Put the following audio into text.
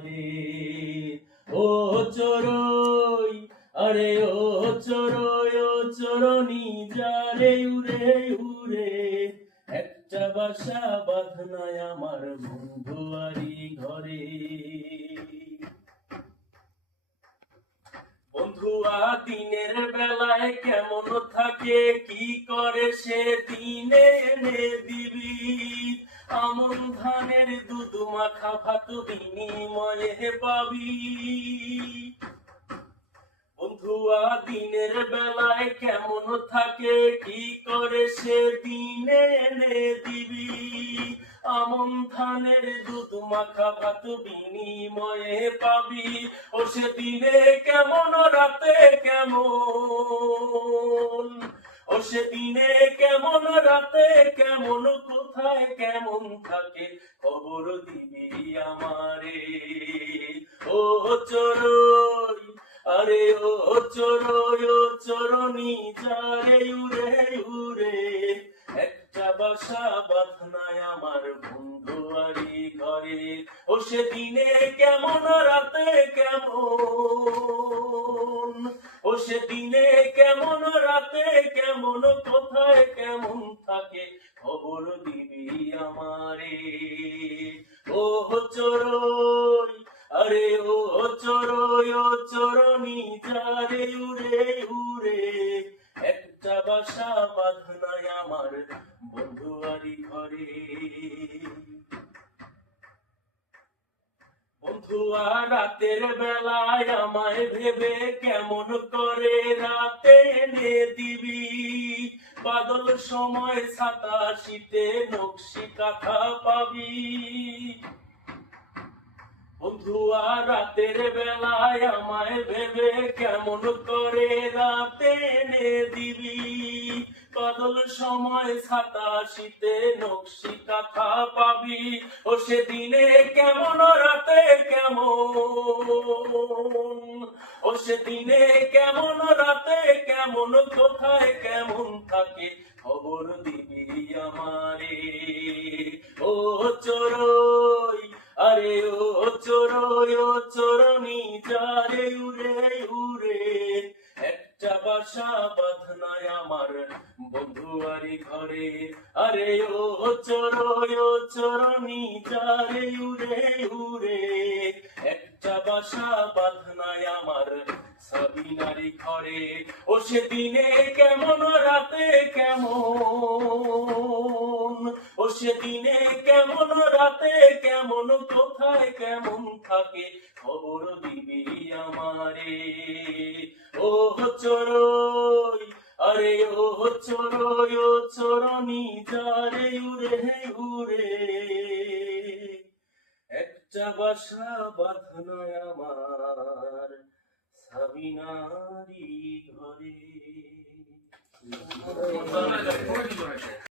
ঘরে। ও চড়ই আরে ও চড়ই ও চরণী যারে উড়ে উড়ে, একটা বাসা বাঁধনায় আমার বন্ধুয়ারি ঘরে। বন্ধুয়া দিনের বেলায় কেমন থাকে, কি করে সে দিনে এনে দিবি, আমন ধানের দুধ মাখা ভাত বিনিময়ে পাবি। বন্ধুয়া দিনের বেলায় কেমন থাকে, কি করে সে দিনে এনে দিবি, আমন ধানের দুধ মাখা ভাত বিনিময়ে পাবি। ও সে দিনে কেমন রাতে কেমন, ও সে দিনে কেমন রাতে কেমন, কোথায় কেমন থাকে খবর দিবি আমারে। ও চড়ই আরে ও চড়ই ও চরণী যারে উড়ে উড়ে, একটা বাসা বাঁধনায় আমার বন্ধুয়ারি ঘরে। ও সে দিনে কেমন রাতে কেমন, ও সে দিনে কেমন রাতে কেমন, কোথায় কেমন থাকে খবর দিবি আমারে। ও চড়ই আরে ও চড়ই ও চরণী যারে উড়ে উড়ে, একটা বাসা বাঁধনায় আমার বন্ধুয়ারি ঘরে। বন্ধুয়া রাতের বেলায় আমায় ভেবে কেমন করে রাতে এনে দিবি, বাদল সময় ছাতা শীতে নকশি কাঁথা পাবি। বন্ধুয়া রাতের বেলায় আমায় ভেবে কেমন করে রাতে এনে দিবি, বাদল সময় ছাতা শীতে নকশি কাঁথা পাবি। ও সেদিনে কেমন রাতে কেমন, ও সেদিনে কেমন রাতে কেমন, কোথায় কেমন থাকে খবর দিবি আমারে। ও চড়ই আরে ও চড়ই ও চরণী যারে উড়ে উড়ে, একটা বাসা বাঁধনায় আমার বন্ধুয়ারি ঘরে। আরে ও চড়ই ও চরণী যারে উড়ে উড়ে, একটা বাসা বাঁধনায় আমার সাবিনারি ঘরে। ও সেদিনে কেমন রাতে কেমন, ও সেদিনে কেমন রাতে কেমন, কোথায় কেমন থাকে খবর দিবি আমারে। ও চড়ই আরে ও চড়ই ও চরণী যারে উড়ে উড়ে, একটা বাসা বাঁধনায় আমার সাবিনারি ঘরে।